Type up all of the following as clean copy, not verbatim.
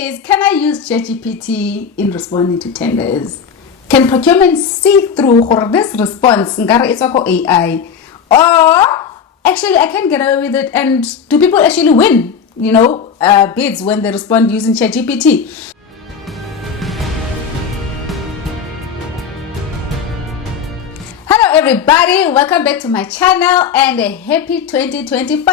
is, can I use ChatGPT in responding to tenders? Can procurement see through this response? It's AI. Or actually, I can get away with it. And do people actually win, bids when they respond using ChatGPT? Hello everybody, welcome back to my channel and a happy 2025.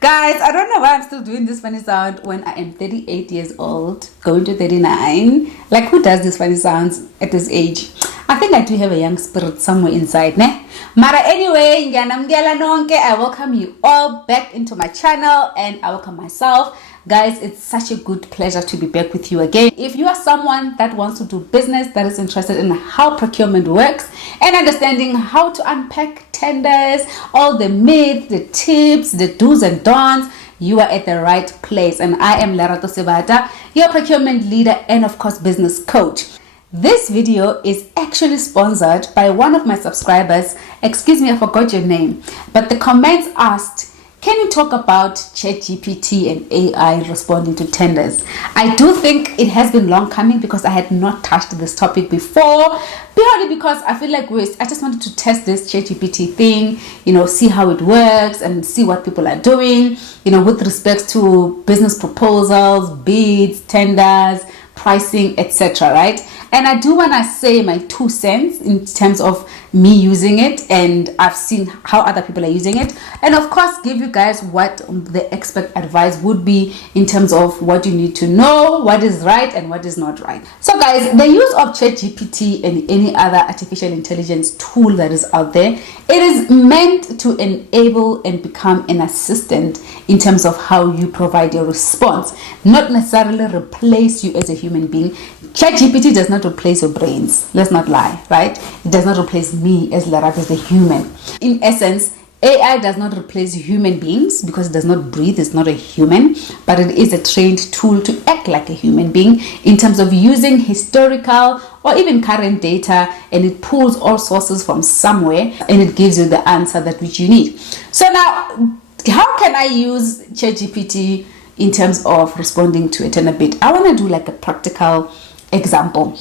Guys, I don't know why I'm still doing this funny sound when I am 38 years old, going to 39. Like, who does these funny sounds at this age? I think I do have a young spirit somewhere inside, ne? Mara anyway, I welcome you all back into my channel and I welcome myself. Guys, it's such a good pleasure to be back with you again. If you are someone that wants to do business, that is interested in how procurement works and understanding how to unpack tenders, all the myths, the tips, the do's and don'ts, you are at the right place. And I am Lerato Sebata, your procurement leader and of course business coach. This video is actually sponsored by one of my subscribers. Excuse me, I forgot your name, but the comments asked, can you talk about ChatGPT and AI responding to tenders? I do think it has been long coming because I had not touched this topic before, purely because I feel like I just wanted to test this ChatGPT thing, see how it works and see what people are doing, with respect to business proposals, bids, tenders, pricing, etc., right? And I do want to say my 2 cents in terms of me using it, and I've seen how other people are using it, and of course give you guys what the expert advice would be in terms of what you need to know, what is right and what is not right. So guys, the use of ChatGPT and any other artificial intelligence tool that is out there, it is meant to enable and become an assistant in terms of how you provide your response, not necessarily replace you as a human being. ChatGPT does not replace your brains. Let's not lie, right? It does not replace me as Lerato, as the human. In essence, AI does not replace human beings because it does not breathe. It's not a human, but it is a trained tool to act like a human being in terms of using historical or even current data, and it pulls all sources from somewhere and it gives you the answer that which you need. So now, how can I use ChatGPT in terms of responding to a tender bid? I want to do like a practical example.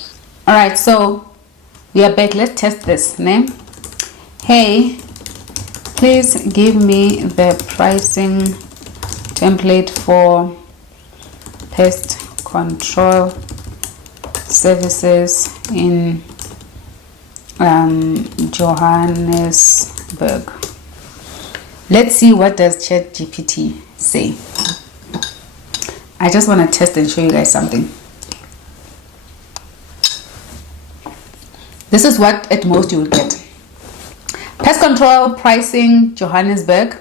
All right, so we are back. Let's test this. Name. Hey, please give me the pricing template for pest control services in Johannesburg. Let's see what does ChatGPT say. I just want to test and show you guys something. This is what at most you will get. Pest control, pricing, Johannesburg.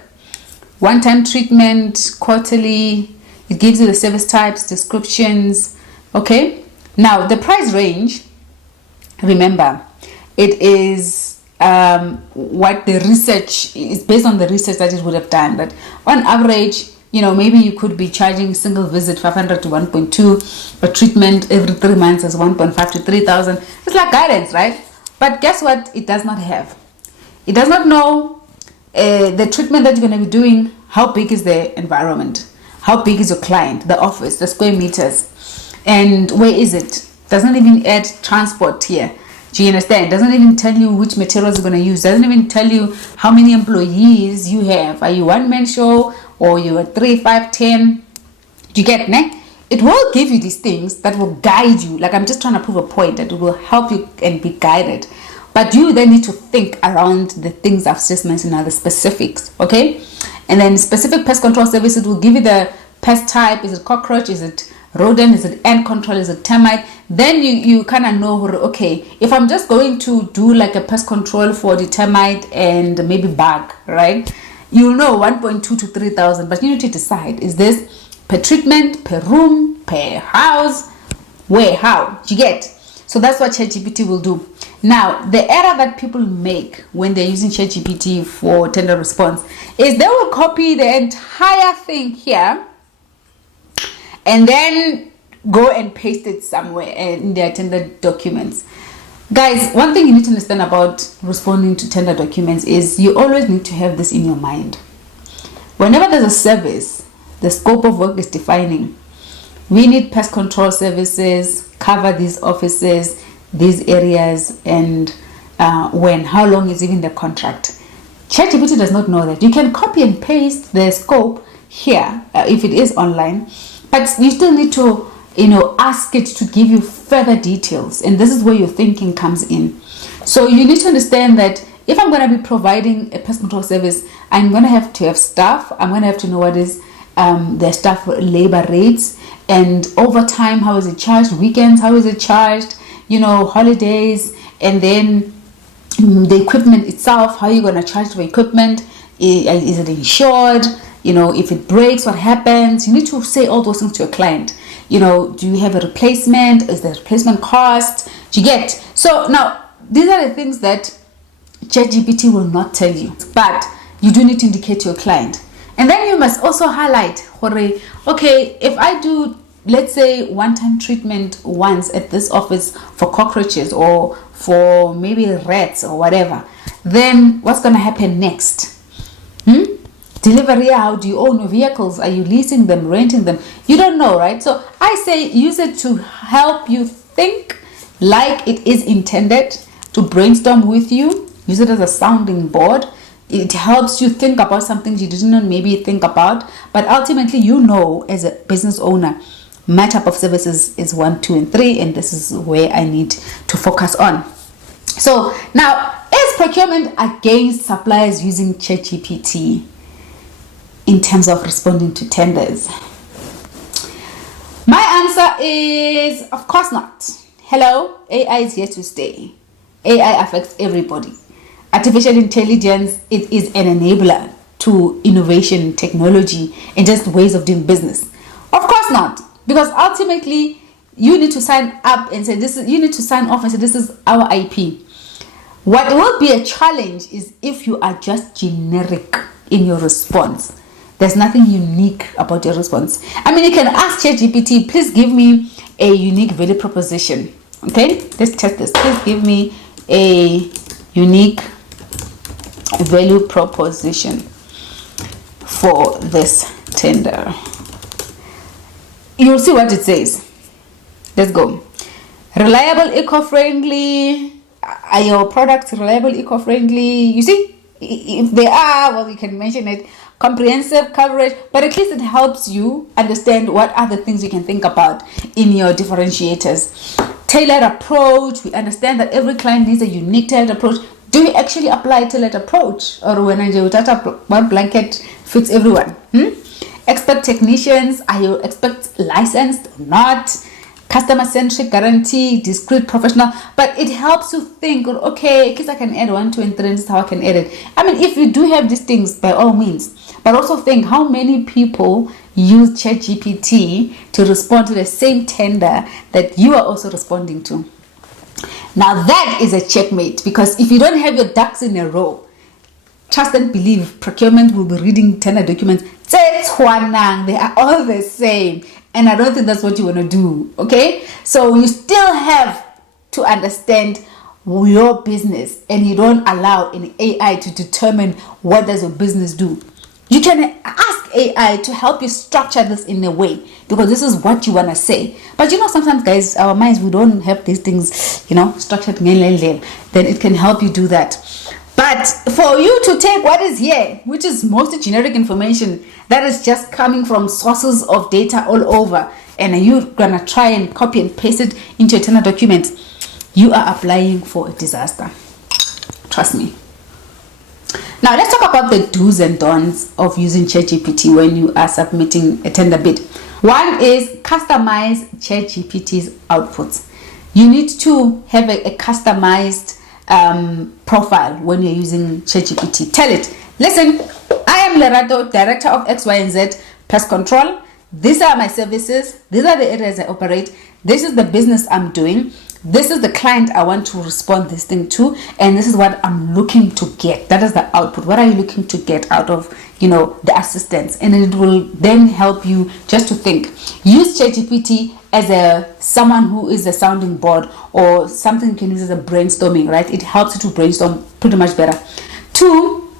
One-time treatment, quarterly. It gives you the service types, descriptions. Okay. Now, the price range, remember, it is what the research is based on the research that it would have done. But on average, maybe you could be charging single visit 500 to 1.2, a treatment every 3 months is 1.5 to 3,000. It's like guidance, right? But guess what? It does not have. It does not know the treatment that you're going to be doing. How big is the environment? How big is your client, the office, the square meters, and where is it? Doesn't even add transport here. Do you understand? Doesn't even tell you which materials you're going to use. Doesn't even tell you how many employees you have. Are you one-man show or you are 3, 5, 10? Do you get me? It will give you these things that will guide you. Like, I'm just trying to prove a point that it will help you and be guided. But you then need to think around the things I've just mentioned now, the specifics, okay? And then specific pest control services will give you the pest type. Is it cockroach? Is it rodent? Is it ant control? Is it termite? Then you kind of know, okay, if I'm just going to do like a pest control for the termite and maybe bug, right? You'll know 1.2 to 3,000, but you need to decide, is this per treatment, per room, per house, where, how? You get? So that's what ChatGPT will do. Now, the error that people make when they're using ChatGPT for tender response is they will copy the entire thing here and then go and paste it somewhere in their tender documents. Guys, one thing you need to understand about responding to tender documents is you always need to have this in your mind. Whenever there's a service The scope of work is defining. We need pest control services, cover these offices, these areas, and when, how long is even the contract. ChatGPT does not know that. You can copy and paste the scope here if it is online, but you still need to, ask it to give you further details, and this is where your thinking comes in. So you need to understand that if I'm going to be providing a pest control service, I'm going to have staff. I'm going to have to know what is their staff labor rates, and overtime, how is it charged, weekends, how is it charged, holidays, and then the equipment itself, how are you going to charge for equipment? Is it insured? If it breaks, what happens? You need to say all those things to your client. Do you have a replacement? Is there a replacement cost? Do you get? So now, these are the things that ChatGPT will not tell you, but you do need to indicate to your client. And then you must also highlight, okay, if I do, let's say, one-time treatment once at this office for cockroaches or for maybe rats or whatever, then what's going to happen next? Delivery, how do you own your vehicles? Are you leasing them, renting them? You don't know, right? So I say use it to help you think like it is intended, to brainstorm with you. Use it as a sounding board. It helps you think about some things you didn't maybe think about, but ultimately as a business owner, my type of services is 1, 2, and 3, and this is where I need to focus on. So now, is procurement against suppliers using ChatGPT in terms of responding to tenders? My answer is, of course not. Hello, AI is here to stay. AI affects everybody. Artificial intelligence, it is an enabler to innovation, technology, and just ways of doing business. Of course not, because ultimately you need to sign up and say you need to sign off and say this is our IP. What will be a challenge is if you are just generic in your response. There's nothing unique about your response. I mean, you can ask ChatGPT, please give me a unique value proposition. Okay, let's test this. Please give me a unique value proposition for this tender. You'll see what it says. Let's go. Reliable, eco-friendly. Are your products reliable, eco-friendly? You see, if they are, well, you can mention it. Comprehensive coverage, but at least it helps you understand what other things you can think about in your differentiators. Tailored approach. We understand that every client needs a unique tailored approach. Do you actually apply a tailored approach, or when I do that, one blanket fits everyone? Expert technicians. Are you expert licensed or not? Customer centric, guarantee, discreet, professional. But it helps you think, okay, in case I can add 1, 2, and 3, this is how I can add it. I mean, if you do have these things, by all means. But also think how many people use ChatGPT to respond to the same tender that you are also responding to. Now that is a checkmate, because if you don't have your ducks in a row, trust and believe, procurement will be reading tender documents. They are all the same. And I don't think that's what you want to do. Okay? So you still have to understand your business, and you don't allow an AI to determine what does your business do. You can ask AI to help you structure this in a way, because this is what you want to say. But sometimes, guys, our minds, we don't have these things, structured. Then it can help you do that. But for you to take what is here, which is mostly generic information that is just coming from sources of data all over, and you're going to try and copy and paste it into a tender document, you are applying for a disaster. Trust me. Now, let's talk about the do's and don'ts of using ChatGPT when you are submitting a tender bid. One is customize ChatGPT's outputs. You need to have a customized profile when you're using ChatGPT. Tell it, listen, I am Lerato, director of X, Y, and Z pest control. These are my services. These are the areas I operate. This is the business I'm doing. This is the client I want to respond this thing to, and this is what I'm looking to get. That is the output. What are you looking to get out of, the assistance? And it will then help you just to think. Use ChatGPT as someone who is a sounding board, or something you can use as a brainstorming, right? It helps you to brainstorm pretty much better. Two,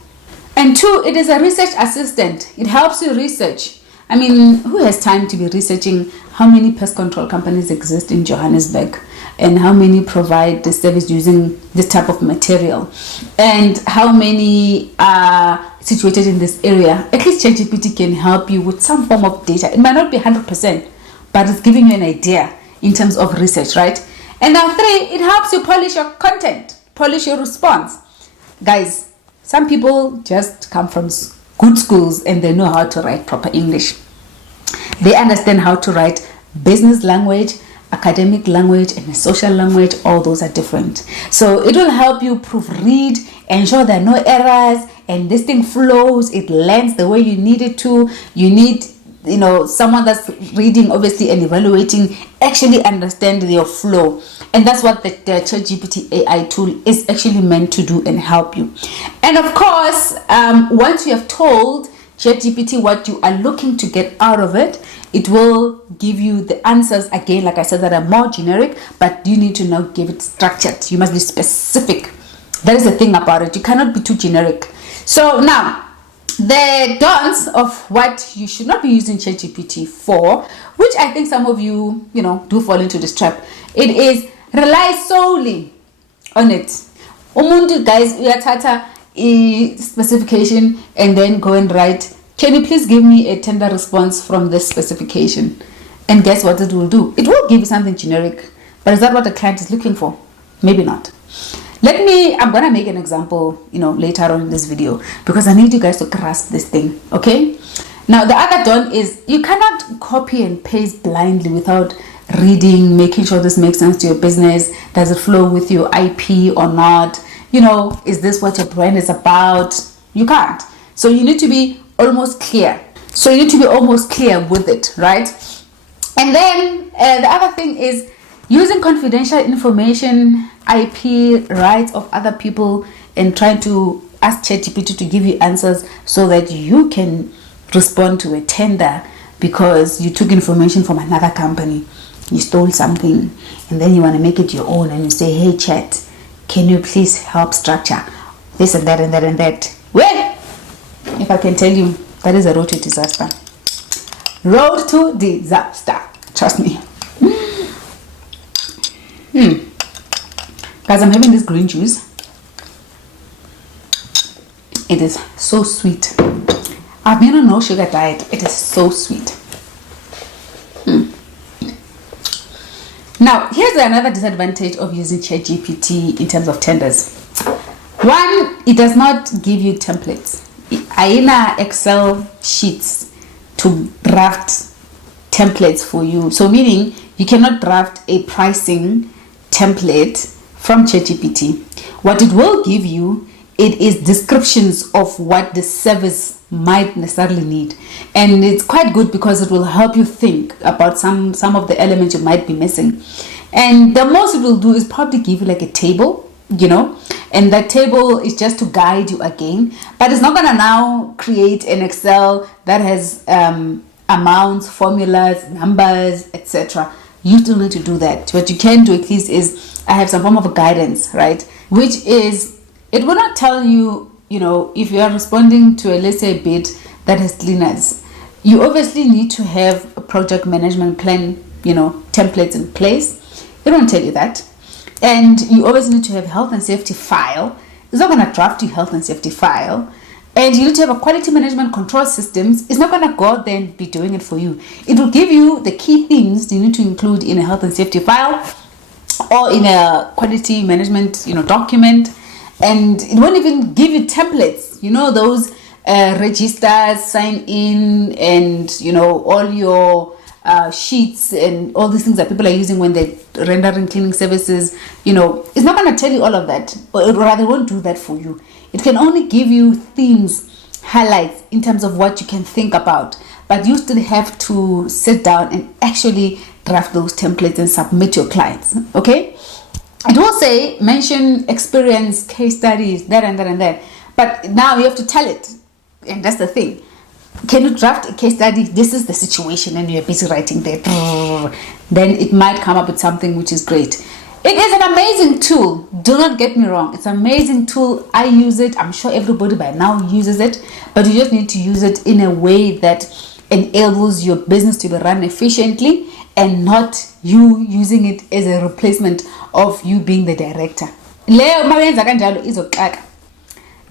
it is a research assistant. It helps you research. I mean, who has time to be researching how many pest control companies exist in Johannesburg and how many provide the service using this type of material and how many are situated in this area? At least ChatGPT can help you with some form of data. It might not be 100%, but it's giving you an idea in terms of research, right? And now 3, it helps you polish your content, polish your response. Guys, some people just come from good schools and they know how to write proper English. They understand how to write business language, academic language, and social language. All those are different. So it will help you proofread, ensure there are no errors, and this thing flows. It lands the way you need it to. You need, someone that's reading, obviously, and evaluating, actually understand your flow. And that's what the ChatGPT AI tool is actually meant to do and help you. And of course, once you have told ChatGPT what you are looking to get out of it, it will give you the answers, again, like I said, that are more generic, but you need to now give it structured. You must be specific. That is the thing about it. You cannot be too generic. So now, the don'ts of what you should not be using ChatGPT for, which I think some of you, do fall into this trap. It is rely solely on it. Umuntu, guys, uyathatha specification and then go and write, can you please give me a tender response from this specification? And guess what it will do? It will give you something generic. But is that what the client is looking for? Maybe not. I'm going to make an example, later on in this video, because I need you guys to grasp this thing, okay? Now, the other don't is you cannot copy and paste blindly without reading, making sure this makes sense to your business. Does it flow with your IP or not? Is this what your brand is about? You can't. So you need to be almost clear. With it, right? And then the other thing is using confidential information, IP rights of other people, and trying to ask ChatGPT to give you answers so that you can respond to a tender because you took information from another company. You stole something and then you want to make it your own and you say, hey Chat, can you please help structure this and that and that and that? Well, if I can tell you, that is a road to disaster. Road to disaster. Trust me. Guys, I'm having this green juice. It is so sweet. I've been on no sugar diet. It is so sweet. Now, here's another disadvantage of using ChatGPT in terms of tenders. One, it does not give you templates. Aina Excel sheets to draft templates for you. So meaning you cannot draft a pricing template from ChatGPT. What it will give you, it is descriptions of what the service might necessarily need, and it's quite good because it will help you think about some of the elements you might be missing. And the most it will do is probably give you like a table, and that table is just to guide you again, but it's not gonna now create an Excel that has amounts, formulas, numbers, etc. You still need to do that. What you can do at least is I have some form of a guidance, right, which is it will not tell you, if you are responding to let's say a bid that has cleaners, you obviously need to have a project management plan, templates in place. It won't tell you that. And you obviously need to have health and safety file. It's not going to draft you health and safety file. And you need to have a quality management control systems. It's not going to go out there and be doing it for you. It will give you the key things you need to include in a health and safety file or in a quality management, document. And it won't even give you templates, those registers, sign in, and all your sheets and all these things that people are using when they're rendering cleaning services. It's not going to tell you all of that, or rather, it won't do that for you. It can only give you themes, highlights in terms of what you can think about, but you still have to sit down and actually draft those templates and submit your clients. Okay. It will say, mention experience, case studies, that and that and that. But now you have to tell it. And that's the thing. Can you draft a case study? This is the situation and you're busy writing there. Then it might come up with something which is great. It is an amazing tool. Do not get me wrong. It's an amazing tool. I use it. I'm sure everybody by now uses it. But you just need to use it in a way that enables your business to be run efficiently, and not you using it as a replacement of you being the director. Leyo mawenza kanjalo izoxaka.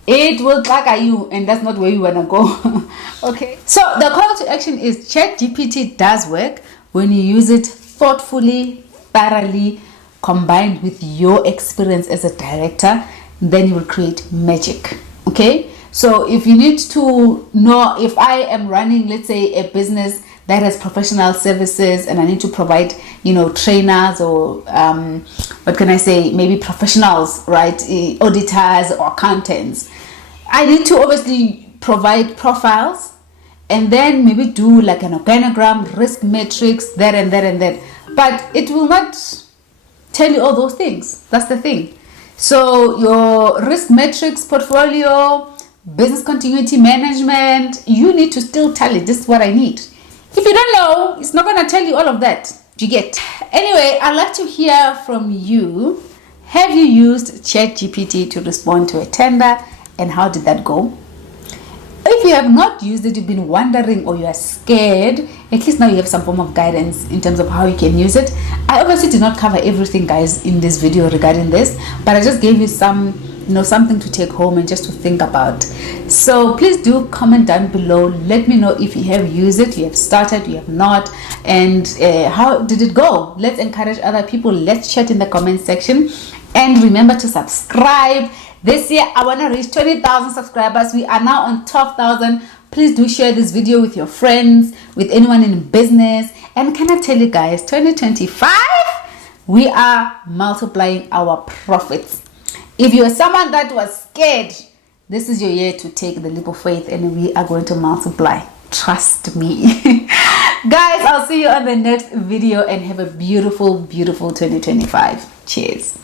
It will track you, and that's not where you want to go. Okay, so the call to action is ChatGPT does work when you use it thoughtfully, thoroughly, combined with your experience as a director. Then you will create magic. Okay, so if you need to know, if I am running, let's say, a business that has professional services, and I need to provide, trainers, or what can I say, maybe professionals, right, auditors or accountants, I need to obviously provide profiles, and then maybe do like an organogram, risk matrix, that and that and that. But it will not tell you all those things. That's the thing. So your risk matrix, portfolio, business continuity management, you need to still tell it, this is what I need. If you don't know, it's not going to tell you all of that. You get. Anyway, I'd like to hear from you. Have you used ChatGPT to respond to a tender, and how did that go? If you have not used it, you've been wondering, or you are scared, at least now you have some form of guidance in terms of how you can use it. I obviously did not cover everything, guys, in this video regarding this, but I just gave you some, something to take home and just to think about. So please do comment down below. Let me know if you have used it, you have started, you have not, and how did it go? Let's encourage other people. Let's chat in the comment section, and remember to subscribe. This year I want to reach 20,000 subscribers. We are now on 12,000. Please do share this video with your friends, with anyone in business. And can I tell you guys, 2025, we are multiplying our profits. If you are someone that was scared, this is your year to take the leap of faith, and we are going to multiply. Trust me. Guys, I'll see you on the next video, and have a beautiful, beautiful 2025. Cheers.